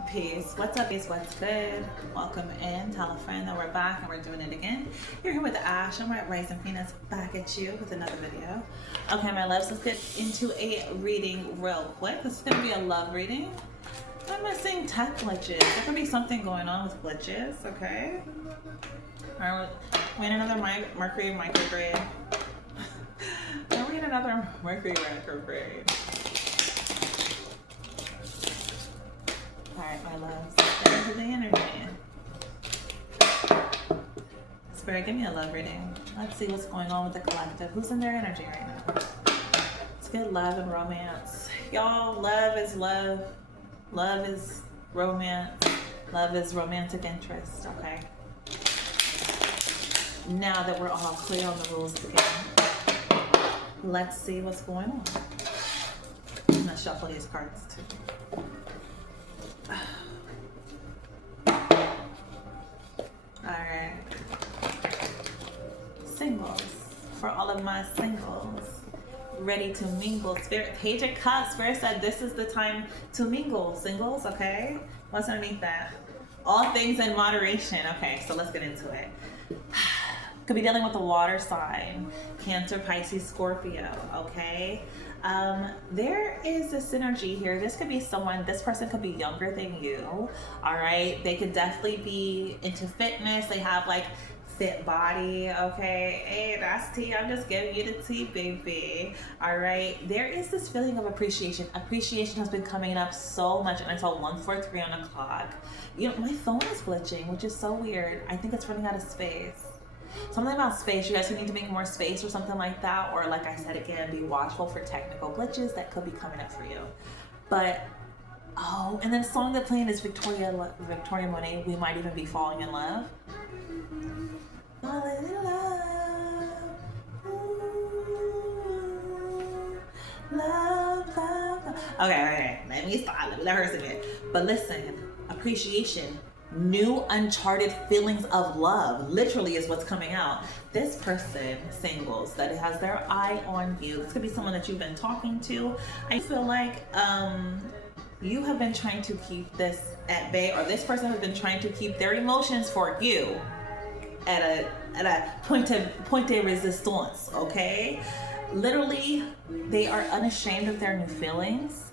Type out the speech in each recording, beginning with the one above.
Peace. What's up, peace? What's good? Welcome in. Tell a friend that we're back and we're doing it again. You're here with Ash. I'm right, Rising Phoenix, back at you with another video. Okay, my loves, let's get into a reading real quick. This is going to be a love reading. I'm not seeing tech glitches. There could be something going on with glitches, okay? Alright, we're in another Mercury retrograde. Are we in another Mercury retrograde? Alright, my loves, get into the energy. Spirit, give me a love reading. Let's see what's going on with the collective. Who's in their energy right now? Let's get love and romance. Y'all, love is love. Love is romance. Love is romantic interest, okay? Now that we're all clear on the rules again, let's see what's going on. I'm gonna shuffle these cards too. Alright. Singles. For all of my singles. Ready to mingle. Spirit, Page of Cups. Spirit said this is the time to mingle. Singles, okay? What's underneath that? All things in moderation. Okay, so let's get into it. Could be dealing with a water sign. Cancer, Pisces, Scorpio, okay? There is a synergy here. This could be someone, this person could be younger than you, all right? They could definitely be into fitness. They have like fit body, okay? Hey, that's tea. I'm just giving you the tea, baby. All right. There is this feeling of appreciation. Appreciation has been coming up so much, and I saw 143 on the clock. You know, my phone is glitching, which is so weird. I think it's running out of space. Something about space. You guys need to make more space or something like that. Or like I said again, be watchful for technical glitches that could be coming up for you. But, oh, and then the song they're playing is Victoria Monet, We Might Even Be Falling in Love. Falling in love. Ooh, love, love, love. Okay. Let me stop. Let her sing it. But listen, appreciation. New uncharted feelings of love literally is what's coming out. This person, singles, that has their eye on you. This could be someone that you've been talking to. I feel like you have been trying to keep this at bay, or this person has been trying to keep their emotions for you at a point de resistance, okay? Literally, they are unashamed of their new feelings.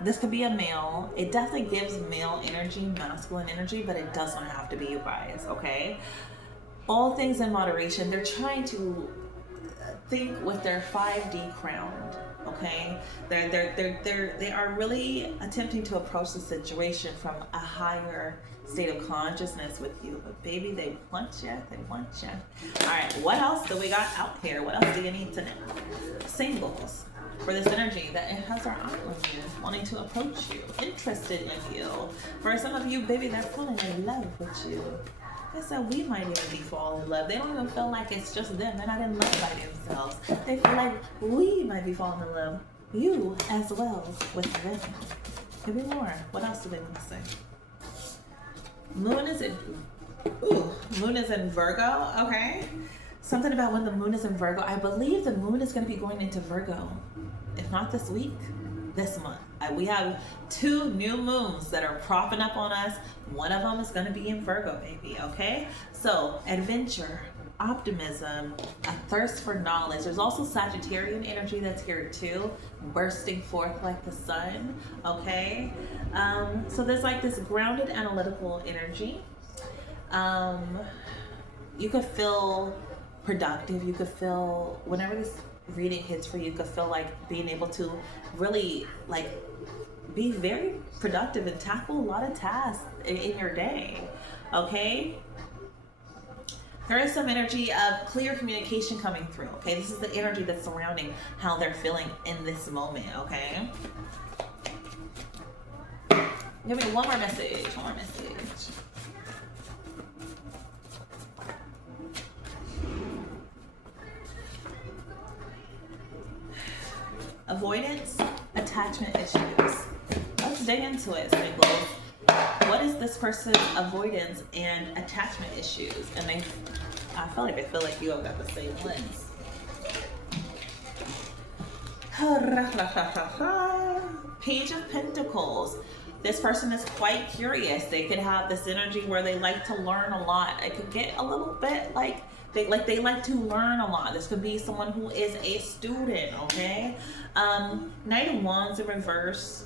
This could be a male. It definitely gives male energy, masculine energy, but it does not have to be you guys, okay? All things in moderation. They're trying to think with their 5D crowned, okay? They are really attempting to approach the situation from a higher state of consciousness with you. But baby, they want you. They want you. All right, what else do we got out here? What else do you need to know? Singles. For this energy that it has our eye on you, wanting to approach you, interested in you. For some of you, baby, they're falling in love with you. They said we might even be falling in love. They don't even feel like it's just them. They're not in love by themselves. They feel like we might be falling in love, you as well, with them. Could be more. What else do they want to say? Moon is in Virgo, okay? Something about when the moon is in Virgo. I believe the moon is going to be going into Virgo. If not this week, this month. We have 2 new moons that are propping up on us. One of them is going to be in Virgo, baby, okay? So, adventure, optimism, a thirst for knowledge. There's also Sagittarian energy that's here too, bursting forth like the sun, okay? So there's like this grounded analytical energy. You could feel productive. You could feel, whenever this reading hits for you, could feel like being able to really like be very productive and tackle a lot of tasks in your day, okay? There is some energy of clear communication coming through, okay? This is the energy that's surrounding how they're feeling in this moment, okay? Give me one more message. Avoidance, attachment issues. Let's dig into it, singles. What is this person's avoidance and attachment issues? And I feel like you all got the same lens. Page of Pentacles. This person is quite curious. They could have this energy where they like to learn a lot. It could get a little bit like they like to learn a lot. This could be someone who is a student, okay? Knight of Wands in reverse.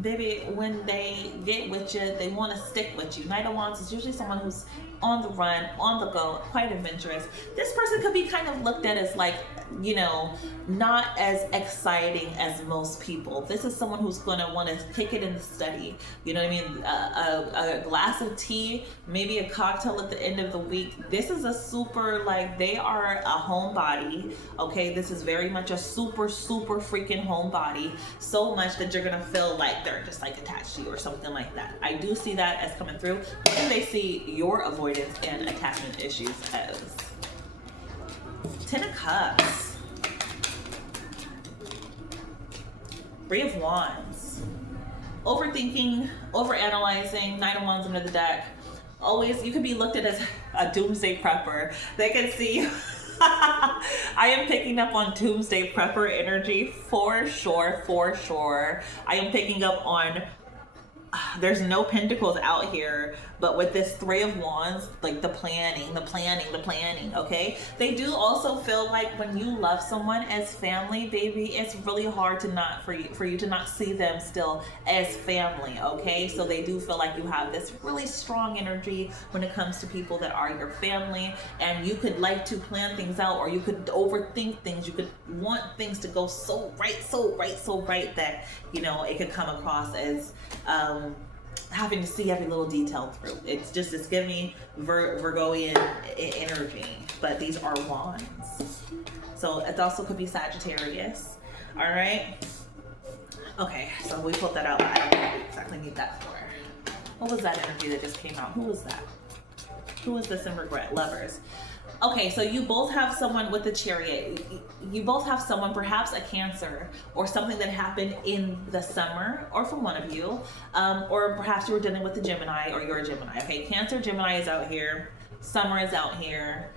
Baby, when they get with you, they want to stick with you. Knight of Wands is usually someone who's on the run, on the go, quite adventurous. This person could be kind of looked at as like, you know, not as exciting as most people. This is someone who's going to want to kick it in the study. You know what I mean? A glass of tea, maybe a cocktail at the end of the week. This is a super, like, they are a homebody, okay? This is very much a super, super freaking homebody. So much that you're going to feel like they're just like attached to you or something like that. I do see that as coming through. What do they see your avoidance and attachment issues as? 10 of Cups. 3 of Wands. Overthinking, overanalyzing, Knight of Wands under the deck. Always, you could be looked at as a doomsday prepper. They can see I am picking up on doomsday prepper energy for sure, for sure. I am picking up on there's no pentacles out here, but with this 3 of Wands, like the planning, okay? They do also feel like when you love someone as family, baby, it's really hard to not, for you to not see them still as family, okay? So they do feel like you have this really strong energy when it comes to people that are your family, and you could like to plan things out, or you could overthink things. You could want things to go so right that, you know, it could come across as having to see every little detail through. It's giving me Virgoian energy, but these are wands. So it also could be Sagittarius. All right. Okay, so we pulled that out. I don't know what we exactly need that for. What was that energy that just came out? Who was that? Who was this in regret? Lovers. Okay, so you both have someone with the Chariot. You both have someone, perhaps a Cancer, or something that happened in the summer, or from one of you, or perhaps you were dealing with the Gemini, or you're a Gemini. Okay, Cancer, Gemini is out here. Summer is out here.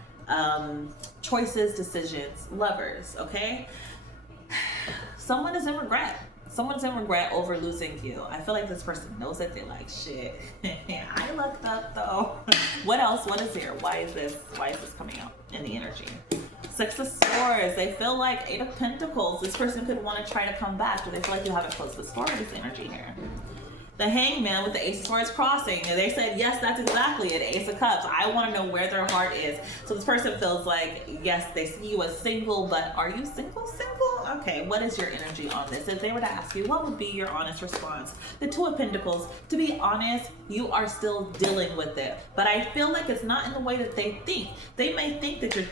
Choices, decisions, lovers, okay? Someone is in regret. Someone's in regret over losing you. I feel like this person knows it. They're like, shit, I looked up though. What else? What is here? Why is this coming out in the energy? 6 of Swords. They feel like 8 of Pentacles. This person could want to try to come back, but they feel like you haven't closed the door with this energy here. The Hangman with the Ace of Swords crossing. And they said, yes, that's exactly it. Ace of Cups. I want to know where their heart is. So this person feels like, yes, they see you as single, but are you single? Okay, what is your energy on this? If they were to ask you, what would be your honest response? The 2 of Pentacles. To be honest, you are still dealing with it. But I feel like it's not in the way that they think. They may think that you're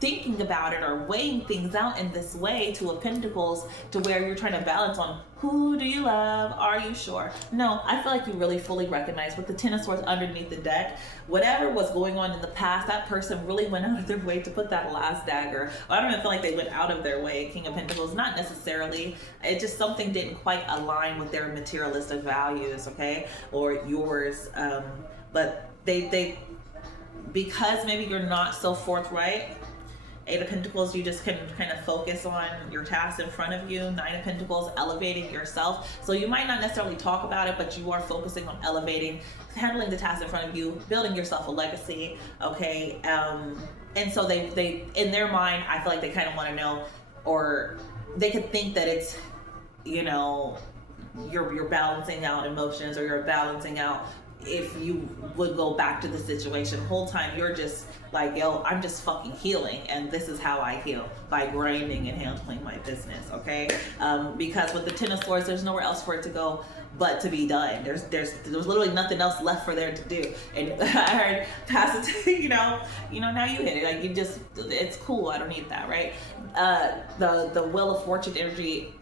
thinking about it or weighing things out in this way, 2 of Pentacles, to where you're trying to balance on who do you love? Are you sure? No, I feel like you really fully recognize with the 10 of Swords underneath the deck, whatever was going on in the past, that person really went out of their way to put that last dagger. Well, I don't even feel like they went out of their way, King of Pentacles, not necessarily. It just something didn't quite align with their materialistic values, okay? Or yours. But they because maybe you're not so forthright, 8 of Pentacles, you just can kind of focus on your tasks in front of you. 9 of Pentacles, elevating yourself. So you might not necessarily talk about it, but you are focusing on elevating, handling the tasks in front of you, building yourself a legacy, okay? And so they in their mind, I feel like they kind of want to know, or they could think that it's, you know, you're balancing out emotions, or you're balancing out if you would go back to the situation. Whole time you're just like, yo, I'm just fucking healing, and this is how I heal, by grinding and handling my business, okay? Because with the 10 of Swords, there's nowhere else for it to go but to be done. There's literally nothing else left for there to do. And I heard pass it to, you know, now you hit it. Like, you just, it's cool. I don't need that, right? The Wheel of Fortune energy,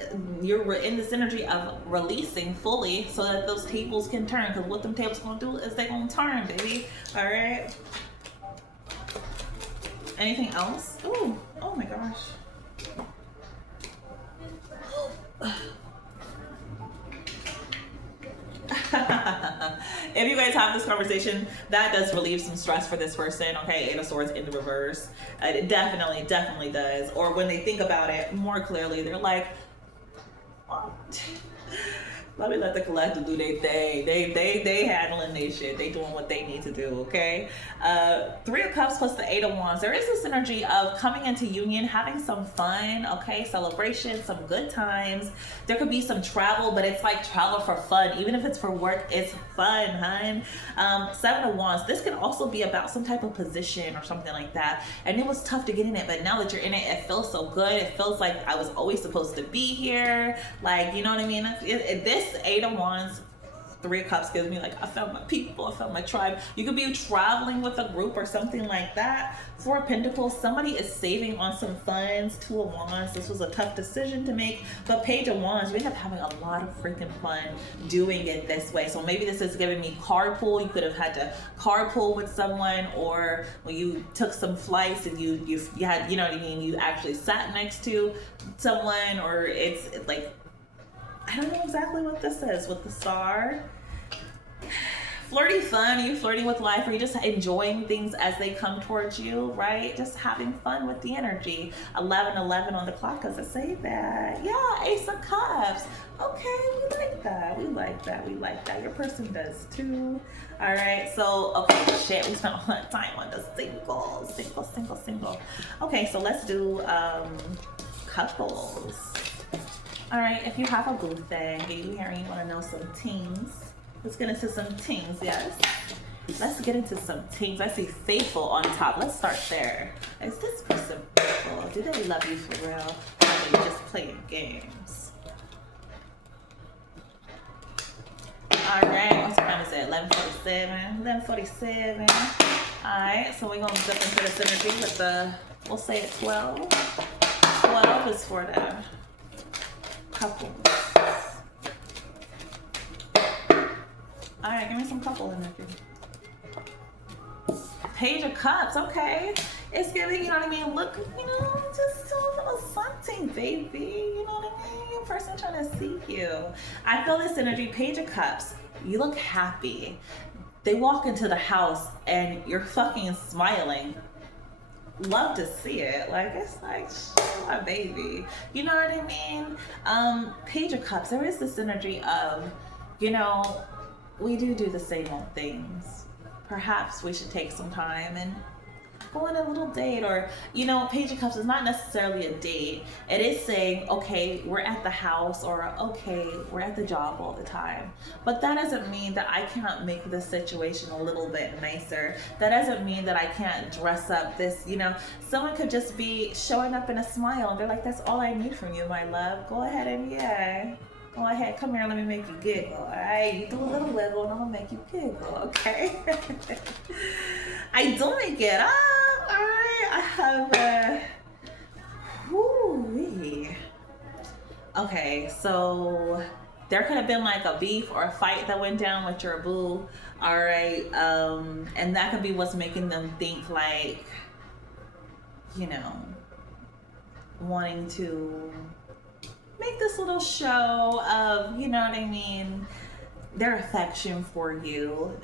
you're in this energy of releasing fully so that those tables can turn. Because what them tables gonna do is they gonna turn, baby. All right. Anything else? Ooh, oh my gosh. if you guys have this conversation, that does relieve some stress for this person. Okay, Eight of Swords in the reverse. It definitely does. Or when they think about it more clearly, they're like, oh, let me let the collective do their thing. They handling their shit. They doing what they need to do, okay? Three of Cups plus the Eight of Wands. There is this energy of coming into union, having some fun, okay? Celebration, some good times. There could be some travel, but it's like travel for fun. Even if it's for work, it's fun, hun. Seven of Wands. This could also be about some type of position or something like that. And it was tough to get in it, but now that you're in it, it feels so good. It feels like I was always supposed to be here. Like, you know what I mean? This Eight of Wands, Three of Cups gives me like, I found my people, I found my tribe. You could be traveling with a group or something like that. Four of Pentacles, somebody is saving on some funds. Two of Wands, this was a tough decision to make. But Page of Wands, you end up having a lot of freaking fun doing it this way. So maybe this is giving me carpool. You could have had to carpool with someone, or when you took some flights and you had, you know what I mean, you actually sat next to someone, or it's like, I don't know exactly what this is with the star. Flirty fun, are you flirting with life? Are you just enjoying things as they come towards you, right? Just having fun with the energy. 11:11 on the clock, does it say that? Yeah, Ace of Cups. Okay, we like that. We like that. We like that. Your person does too. All right, so, okay, shit, we spent a lot of time on the single. Okay, so let's do couples. All right, if you have a boo thing, you hear, you want to know some teams. Let's get into some teams, yes. Let's get into some teams. I see faithful on top. Let's start there. Is this person faithful? Do they love you for real? Or are they just playing games? All right, what time is it? 11:47. 11:47. All right, so we're gonna jump into this energy with the, we'll say it's 12. 12 is for the couples. All right, give me some couple energy. Page of Cups, okay. It's giving, you know what I mean? Look, you know, just a little something, baby. You know what I mean? Your person trying to see you. I feel this energy. Page of Cups, you look happy. They walk into the house and you're fucking smiling. Love to see it. Like, it's like, my baby. You know what I mean? Page of Cups, there is this energy of, you know, we do the same old things. Perhaps we should take some time and go on a little date, or, you know, Page of Cups is not necessarily a date. It is saying, okay, we're at the house, or okay, we're at the job all the time. But that doesn't mean that I can't make this situation a little bit nicer. That doesn't mean that I can't dress up this, you know, someone could just be showing up in a smile and they're like, that's all I need from you, my love. Go ahead and go ahead, come here, let me make you giggle, all right? You do a little wiggle and I'm gonna make you giggle, okay? I do make it up, all right? I have okay, so there could have been like a beef or a fight that went down with your boo, all right? And that could be what's making them think like, you know, wanting to make this little show of, you know what I mean, their affection for you,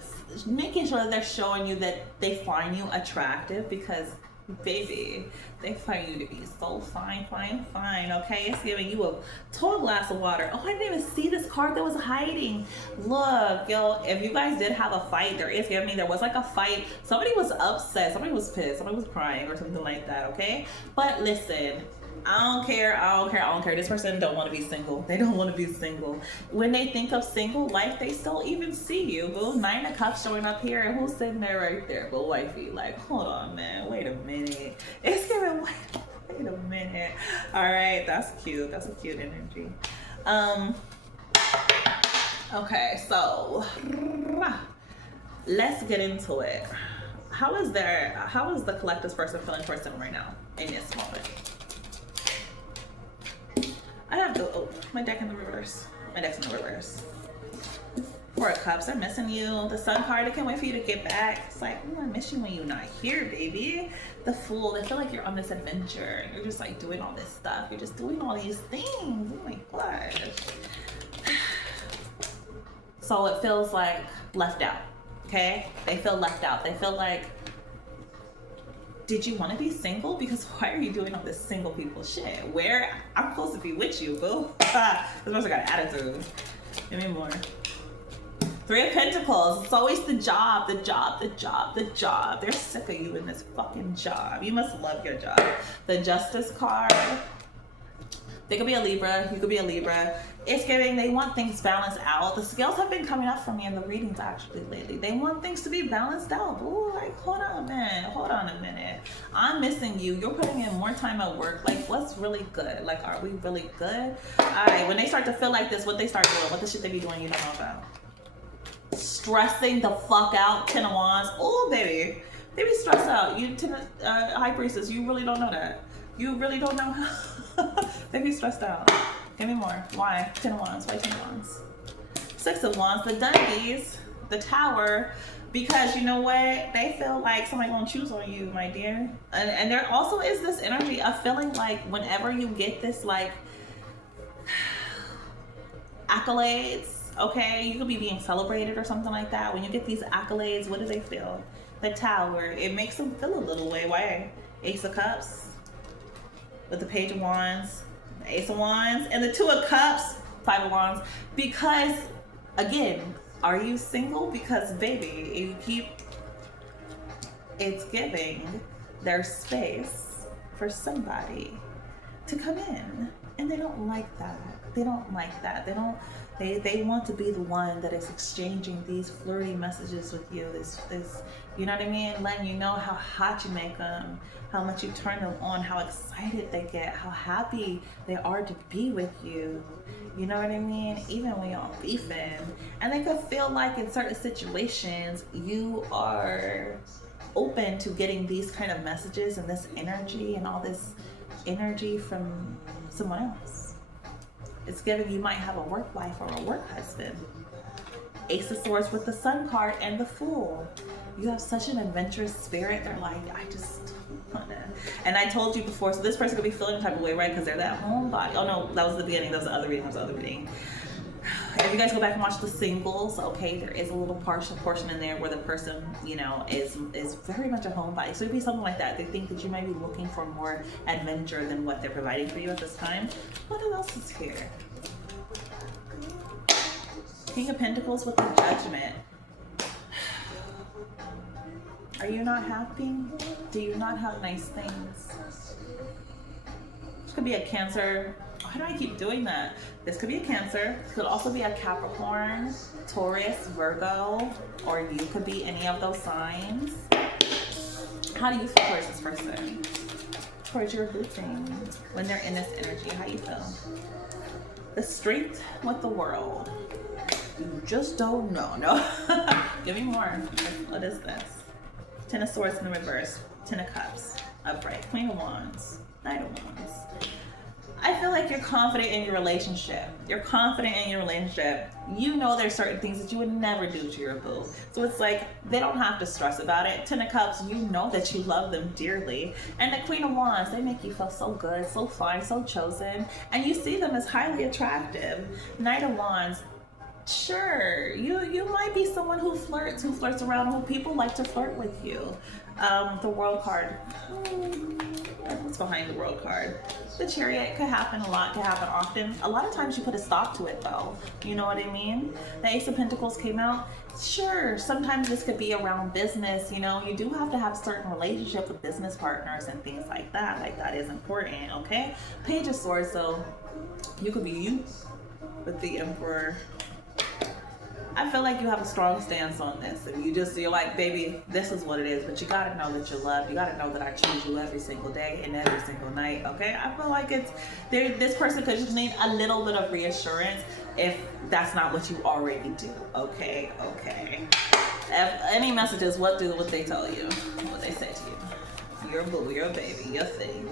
making sure that they're showing you that they find you attractive, because baby, they find you to be so fine, okay? It's giving you a total glass of water. Oh, I didn't even see this card that was hiding. Look, yo, if you guys did have a fight, there was like a fight. Somebody was upset, somebody was pissed, somebody was crying or something like that, okay? But listen, I don't care. This person don't want to be single. They don't want to be single. When they think of single life, they still even see you. Boo, 9 of Cups showing up here, and who's sitting there right there? Boo, wifey. Like, hold on, man. Wait a minute. It's giving, wait a minute. All right, that's cute. That's a cute energy. Okay, so let's get into it. How is the collective person feeling towards them right now in this moment? I have to, oh, my deck's in the reverse. Four of Cups, I'm missing you. The Sun card, I can't wait for you to get back. It's like, I miss you when you're not here, baby. The Fool, I feel like you're on this adventure. You're just like doing all this stuff. You're just doing all these things. Oh my gosh. So it feels like left out, okay? They feel left out. They feel like, did you want to be single? Because why are you doing all this single people shit? Where? I'm supposed to be with you, boo. This person got an attitude. Give me more. Three of Pentacles. It's always the job, the job, the job, the job. They're sick of you in this fucking job. You must love your job. The Justice card. They could be a Libra. You could be a Libra. It's giving, they want things balanced out. The scales have been coming up for me in the readings actually lately. They want things to be balanced out. Ooh, like, hold on a minute. Hold on a minute. I'm missing you. You're putting in more time at work. Like, what's really good? Like, are we really good? All right, when they start to feel like this, what they start doing, what the shit they be doing you don't know about. Stressing the fuck out. 10 of Wands. Oh, baby. They be stressed out. You, High Priestess, you really don't know that. You really don't know how. They be stressed out. Give me more. Why? 10 of Wands. Why 10 of Wands? 6 of Wands. The Dundies. The Tower. Because you know what? They feel like somebody gonna choose on you, my dear. And there also is this energy of feeling like whenever you get this like accolades, okay, you could be being celebrated or something like that. When you get these accolades, what do they feel? The Tower. It makes them feel a little way. Why? Ace of Cups with the Page of Wands, the Ace of Wands, and the 2 of Cups, 5 of Wands. Because, again, are you single? Because, baby, you keep, it's giving their space for somebody to come in. And they don't like that. They don't like that. They want to be the one that is exchanging these flirty messages with you. This, you know what I mean? Letting you know how hot you make them, how much you turn them on, how excited they get, how happy they are to be with you. You know what I mean? Even when you're beefing. And they could feel like in certain situations, you are open to getting these kind of messages and this energy and all this energy from someone else. It's giving you might have a work wife or a work husband. Ace of Swords with the Sun card and the Fool. You have such an adventurous spirit. They're like, I just wanna. And I told you before, so this person could be feeling the type of way, right? Because they're that homebody. Oh no, that was the beginning. That was the other reading. That was the other reading. If you guys go back and watch the singles, okay, there is a little portion in there where the person, you know, is very much a homebody. So it'd be something like that. They think that you might be looking for more adventure than what they're providing for you at this time. What else is here? King of Pentacles with the Judgment. Are you not happy? Do you not have nice things? This could be a Cancer. Why do I keep doing that? This could be a Cancer. This could also be a Capricorn, Taurus, Virgo, or you could be any of those signs. How do you feel towards this person? Towards your good thing. When they're in this energy, how do you feel? The Strength with the World. You just don't know. No. Give me more. What is this? 10 of Swords in the reverse. 10 of Cups. Upright. Queen of Wands. Knight of Wands. I feel like you're confident in your relationship. You're confident in your relationship. You know there's certain things that you would never do to your boo. So it's like, they don't have to stress about it. 10 of Cups, you know that you love them dearly. And the Queen of Wands, they make you feel so good, so fine, so chosen. And you see them as highly attractive. Knight of Wands, sure, you might be someone who flirts around, who people like to flirt with you. The World card. What's behind the World card? The Chariot. Could happen a lot, could happen often. A lot of times you put a stop to it though. You know what I mean? The Ace of Pentacles came out. Sure, sometimes this could be around business, you know. You do have to have certain relationship with business partners and things like that. Like, that is important, okay? Page of Swords, so you could be you with the Emperor. I feel like you have a strong stance on this, and you're like, baby, this is what it is, but you gotta know that you're loved. You gotta know that I choose you every single day and every single night, okay? I feel like this person could just need a little bit of reassurance if that's not what you already do, okay? If any messages, what they tell you, what they say to you. Your boo, your baby, your thing.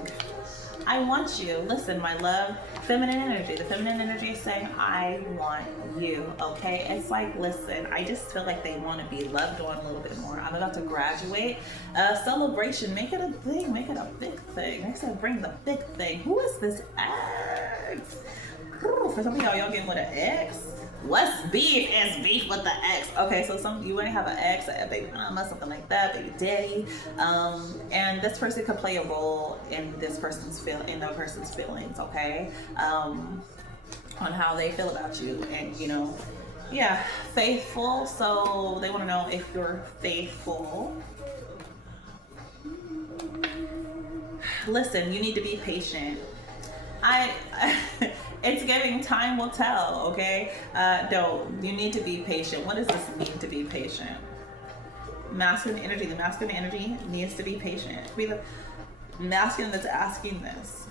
I want you. Listen, my love, feminine energy. The feminine energy is saying, I want you, okay? It's like, listen, I just feel like they want to be loved on a little bit more. I'm about to graduate. Celebration, make it a thing, make it a big thing. Next time, bring the big thing. Who is this ex? For some of y'all getting with an ex. What's beef is beef with the ex. Okay, so you might have an ex, a baby mama, something like that, baby daddy, and this person could play a role in the person's feelings. Okay, on how they feel about you, and yeah, faithful. So they want to know if you're faithful. Listen, you need to be patient. It's giving, time will tell, okay? No, you need to be patient. What does this mean to be patient? Masculine energy, the masculine energy needs to be patient. Be the masculine that's asking this.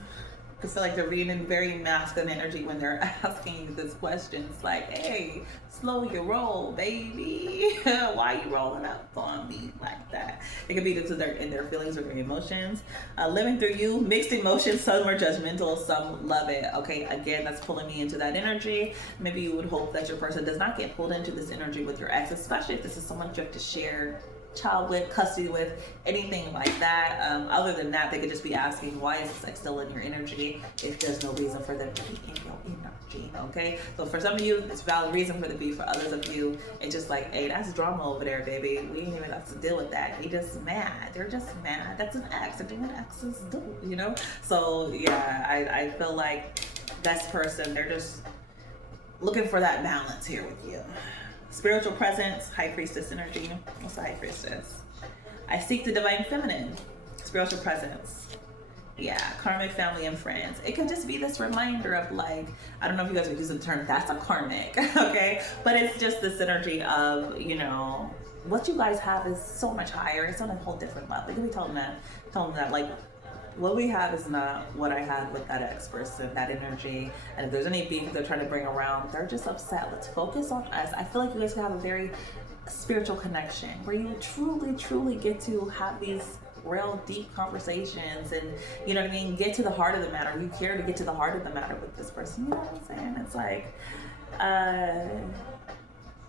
I feel like they're being in very masculine energy when they're asking you this question. It's like, hey, slow your roll, baby. Why you rolling up on me like that? It could be because they're in their feelings or their emotions. Living through you, mixed emotions. Some are judgmental, some love it. Okay, again, that's pulling me into that energy. Maybe you would hope that your person does not get pulled into this energy with your ex, especially if this is someone you have to share child with, custody with, anything like that. Other than that, they could just be asking, why is this ex still in your energy if there's no reason for them to be in your energy? Okay, so for some of you, it's a valid reason for the beef. For others of you, it's just like, hey, that's drama over there, baby. We ain't even have to deal with that. They just mad. They're just mad. That's an ex. They're doing what exes do, So yeah, I feel like this person, they're just looking for that balance here with you. Spiritual presence, high priestess energy. What's the high priestess? I seek the divine feminine. Spiritual presence. Yeah, karmic family and friends. It can just be this reminder of like, I don't know if you guys are using the term, that's a karmic, okay? But it's just this energy of, what you guys have is so much higher. It's on a whole different level. You can be telling them that like, what we have is not what I had with that ex person, that energy. And if there's any beef they're trying to bring around, they're just upset. Let's focus on us. I feel like you guys can have a very spiritual connection where you truly, truly get to have these real deep conversations and, you know what I mean, get to the heart of the matter. You care to get to the heart of the matter with this person. You know what I'm saying? It's like,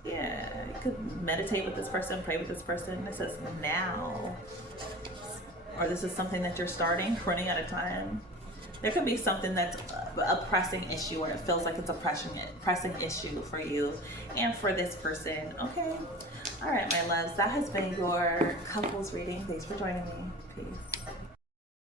yeah, you could meditate with this person, pray with this person. This is now. Or this is something that you're starting, running out of time. There could be something that's a pressing issue, or it feels like it's a pressing issue for you and for this person. Okay. All right, my loves. That has been your couples reading. Thanks for joining me. Peace.